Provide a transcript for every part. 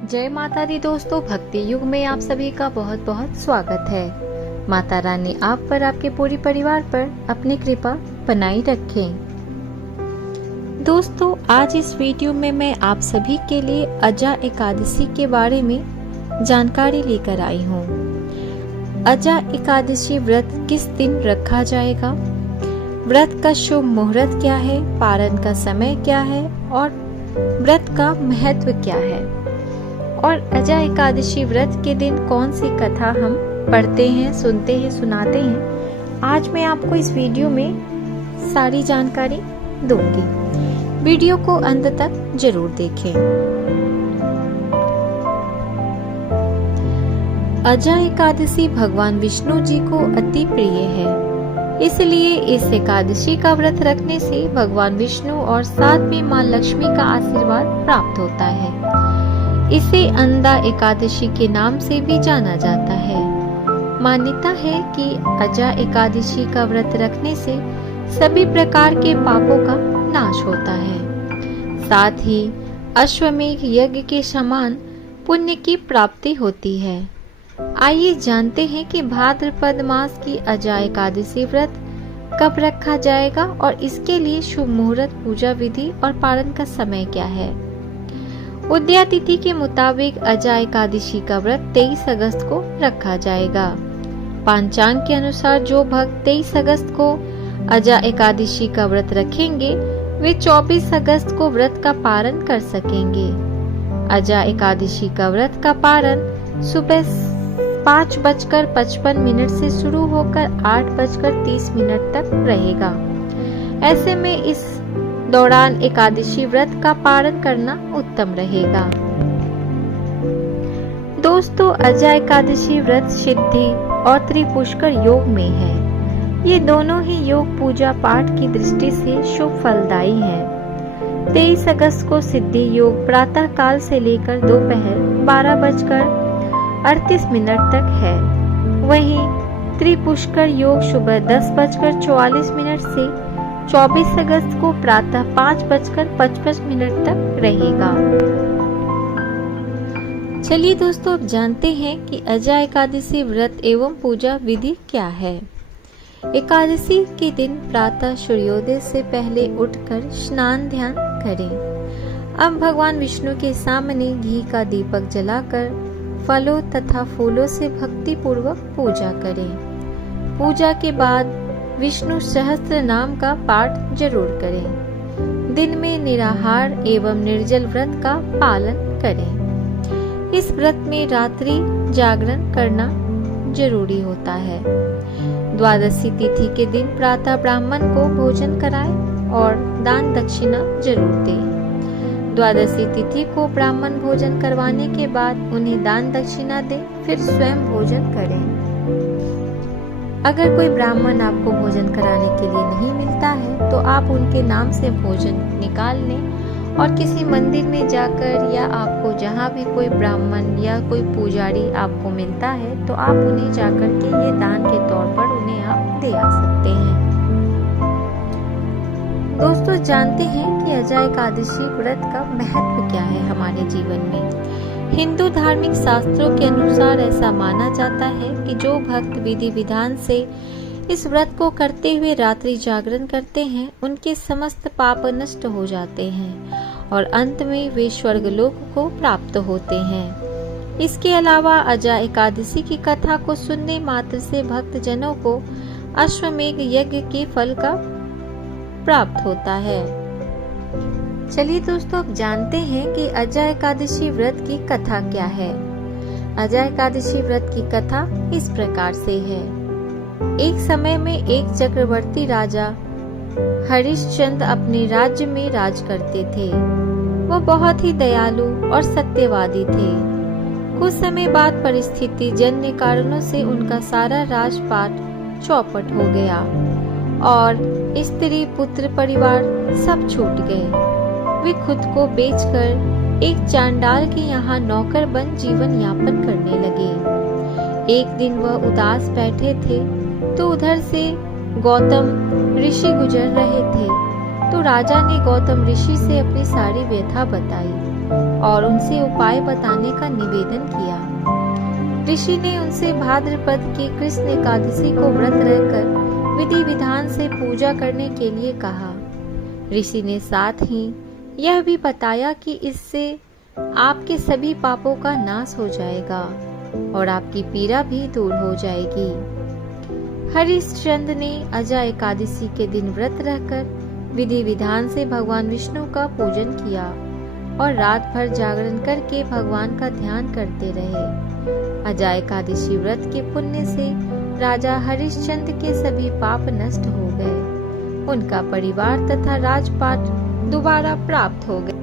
जय माता दी दोस्तों, भक्ति युग में आप सभी का बहुत बहुत स्वागत है। माता रानी आप पर, आपके पूरे परिवार पर अपनी कृपा बनाई रखें। दोस्तों, आज इस वीडियो में मैं आप सभी के लिए अजा एकादशी के बारे में जानकारी लेकर आई हूँ। अजा एकादशी व्रत किस दिन रखा जाएगा, व्रत का शुभ मुहूर्त क्या है, पारण का समय क्या है और व्रत का महत्व क्या है, और अजा एकादशी व्रत के दिन कौन सी कथा हम पढ़ते हैं, सुनते हैं, सुनाते हैं, आज मैं आपको इस वीडियो में सारी जानकारी दूंगी। वीडियो को अंत तक जरूर देखें। अजा एकादशी भगवान विष्णु जी को अति प्रिय है, इसलिए इस एकादशी का व्रत रखने से भगवान विष्णु और साथ में मां लक्ष्मी का आशीर्वाद प्राप्त होता है। इसे अंदा एकादशी के नाम से भी जाना जाता है। मान्यता है कि अजा एकादशी का व्रत रखने से सभी प्रकार के पापों का नाश होता है, साथ ही अश्वमेध यज्ञ के समान पुण्य की प्राप्ति होती है। आइए जानते हैं कि भाद्रपद मास की अजा एकादशी व्रत कब रखा जाएगा और इसके लिए शुभ मुहूर्त, पूजा विधि और पारण का समय क्या है। उदया तिथि के मुताबिक अजा एकादशी का व्रत 23 अगस्त को रखा जाएगा। पंचांग के अनुसार जो भक्त 23 अगस्त को अजा एकादशी का व्रत रखेंगे वे 24 अगस्त को व्रत का पारण कर सकेंगे। अजा एकादशी का व्रत का पारण सुबह 5:55 से शुरू होकर 8:30 तक रहेगा। ऐसे में इस दौरान एकादशी व्रत का पारण करना उत्तम रहेगा। दोस्तों, अजा एकादशी व्रत सिद्धि और त्रिपुष्कर योग में है। ये दोनों ही योग पूजा पाठ की दृष्टि से शुभ फलदायी हैं। 23 अगस्त को सिद्धि योग प्रातः काल से लेकर दोपहर 12:38 तक है। वहीं त्रिपुष्कर योग सुबह 10:44 से 24 अगस्त को प्रातः 5:55 तक रहेगा। चलिए दोस्तों, अब जानते हैं कि अजा एकादशी व्रत एवं पूजा विधि क्या है। एकादशी के दिन प्रातः सूर्योदय से पहले उठकर स्नान ध्यान करें। अब भगवान विष्णु के सामने घी का दीपक जलाकर फलों तथा फूलों से भक्ति पूर्वक पूजा करें। पूजा के बाद विष्णु सहस्त्र नाम का पाठ जरूर करें। दिन में निराहार एवं निर्जल व्रत का पालन करें। इस व्रत में रात्रि जागरण करना जरूरी होता है। द्वादशी तिथि के दिन प्रातः ब्राह्मण को भोजन कराएं और दान दक्षिणा जरूर दें। द्वादशी तिथि को ब्राह्मण भोजन करवाने के बाद उन्हें दान दक्षिणा दें, फिर स्वयं भोजन करें। अगर कोई ब्राह्मण आपको भोजन कराने के लिए नहीं मिलता है तो आप उनके नाम से भोजन निकाल लें और किसी मंदिर में जाकर या आपको जहाँ भी कोई ब्राह्मण या कोई पुजारी आपको मिलता है तो आप उन्हें जाकर के ये दान के तौर पर उन्हें आप दे आ सकते हैं। दोस्तों, जानते हैं कि अजा एकादशी व्रत का महत्व क्या है हमारे जीवन में। हिंदू धार्मिक शास्त्रों के अनुसार ऐसा माना जाता है कि जो भक्त विधि विधान से इस व्रत को करते हुए रात्रि जागरण करते हैं उनके समस्त पाप नष्ट हो जाते हैं और अंत में वे स्वर्गलोक को प्राप्त होते हैं। इसके अलावा अजा एकादशी की कथा को सुनने मात्र से भक्त जनों को अश्वमेध यज्ञ के फल का प्राप्त होता है। चलिए दोस्तों, अब जानते हैं कि अजा एकादशी व्रत की कथा क्या है। अजा एकादशी व्रत की कथा इस प्रकार से है। एक समय में एक चक्रवर्ती राजा हरिश्चंद्र अपने राज्य में राज करते थे। वो बहुत ही दयालु और सत्यवादी थे। कुछ समय बाद परिस्थिति जन्य कारणों से उनका सारा राजपाट चौपट हो गया और स्त्री, पुत्र, परिवार सब छूट गए। वे खुद को बेचकर एक चांडाल के यहाँ नौकर बन जीवन यापन करने लगे। एक दिन वह उदास बैठे थे तो उधर से गौतम ऋषि गुजर रहे थे। तो राजा ने गौतम ऋषि से अपनी सारी व्यथा बताई। और उनसे उपाय बताने का निवेदन किया। ऋषि ने उनसे भाद्रपद के कृष्ण एकादशी को व्रत रहकर विधि विधान से पूजा करने के लिए कहा। ऋषि ने साथ ही यह भी बताया कि इससे आपके सभी पापों का नाश हो जाएगा और आपकी पीड़ा भी दूर हो जाएगी। हरिश्चंद्र ने अजय एकादशी के दिन व्रत रहकर विधि विधान से भगवान विष्णु का पूजन किया और रात भर जागरण करके भगवान का ध्यान करते रहे। अजय एकादशी व्रत के पुण्य से राजा हरिश्चंद्र के सभी पाप नष्ट हो गए। उनका परिवार तथा राजपाट दोबारा प्राप्त हो गए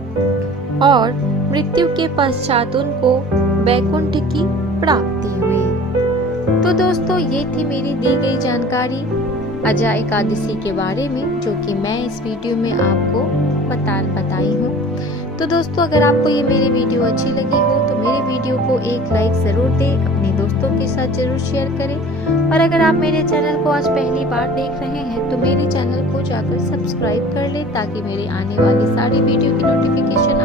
और मृत्यु के पश्चात उनको वैकुंठ की प्राप्ति हुई। तो दोस्तों, ये थी मेरी दी गई जानकारी अजय एकादशी के बारे में, जो कि मैं इस वीडियो में आपको बताई हूँ। तो दोस्तों, अगर आपको ये मेरी वीडियो अच्छी लगी हो तो मेरे वीडियो को एक लाइक जरूर दें, अपने दोस्तों के साथ जरूर शेयर करें और अगर आप मेरे चैनल को आज पहली बार देख रहे हैं तो मेरे चैनल को जाकर सब्सक्राइब कर लें ताकि मेरे आने वाली सारी वीडियो की नोटिफिकेशन